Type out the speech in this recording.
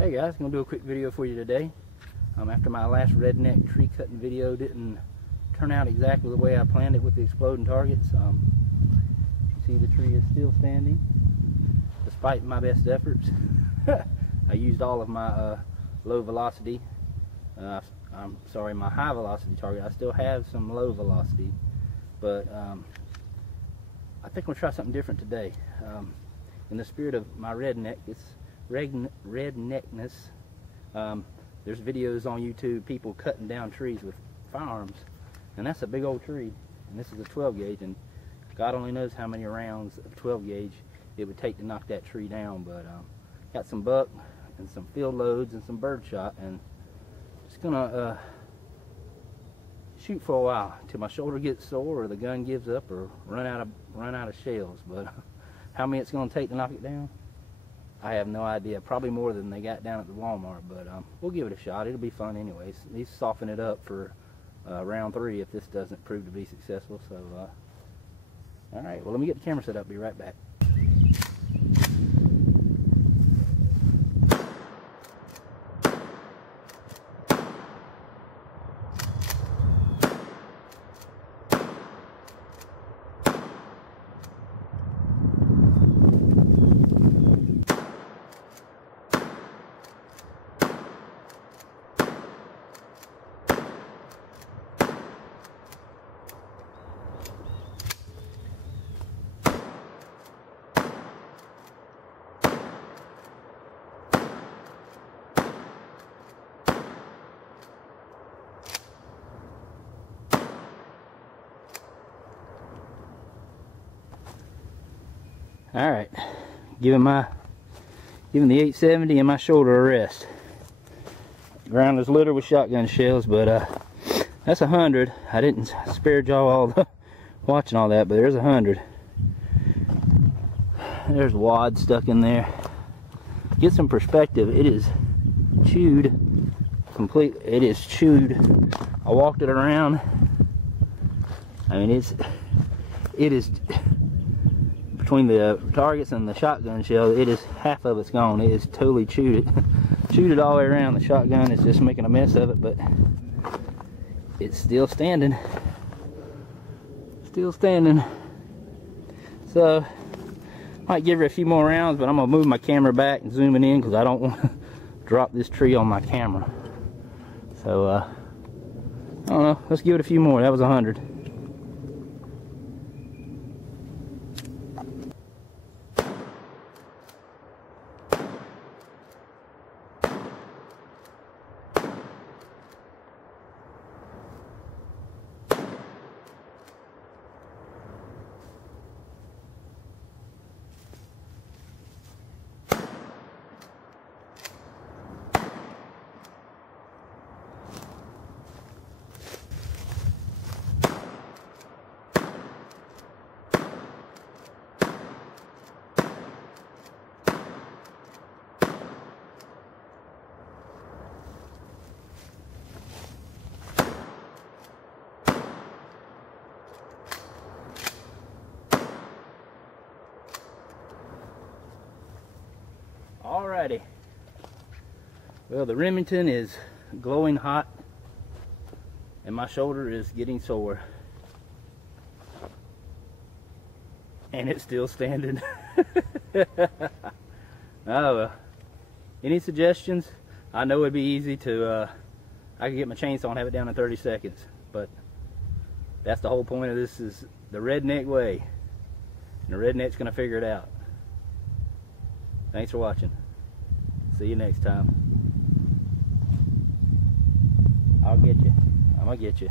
Hey guys, I'm going to do a quick video for you today. After my last redneck tree cutting video didn't turn out exactly the way I planned it with the exploding targets. You see the tree is still standing despite my best efforts. I used all of my low velocity, I'm sorry, my high velocity target. I still have some low velocity, but I think I'm going to try something different today. In the spirit of my redneck, it's redneckness. There's videos on YouTube, people cutting down trees with firearms, and that's a big old tree, and this is a 12 gauge, and God only knows how many rounds of 12 gauge it would take to knock that tree down. But got some buck and some field loads and some bird shot, and just gonna shoot for a while till my shoulder gets sore or the gun gives up or run out of shells. But how many it's gonna take to knock it down, I have no idea. Probably more than they got down at the Walmart, but we'll give it a shot. It'll be fun anyways. At least soften it up for round 3 if this doesn't prove to be successful. So all right, well, let me get the camera set up, be right back. All right, giving the 870 and my shoulder a rest. Ground is littered with shotgun shells, but that's 100. I didn't spare y'all all the watching all that, but there's 100. There's wad stuck in there. Get some perspective. It is chewed completely. It is chewed. I walked it around. I mean, it is. Between the targets and the shotgun shell, it is half of it's gone. It is totally chewed it all the way around. The shotgun is just making a mess of it, but it's still standing. Still standing. So might give her a few more rounds, but I'm gonna move my camera back and zoom it in because I don't want to drop this tree on my camera. So I don't know. Let's give it a few more. That was 100. Alrighty. Well, the Remington is glowing hot and my shoulder is getting sore. And it's still standing. Oh well. Any suggestions? I know it'd be easy to I could get my chainsaw and have it down in 30 seconds, but that's the whole point of this, is the redneck way. And the redneck's gonna figure it out. Thanks for watching. See you next time. I'll get you. I'm gonna get you.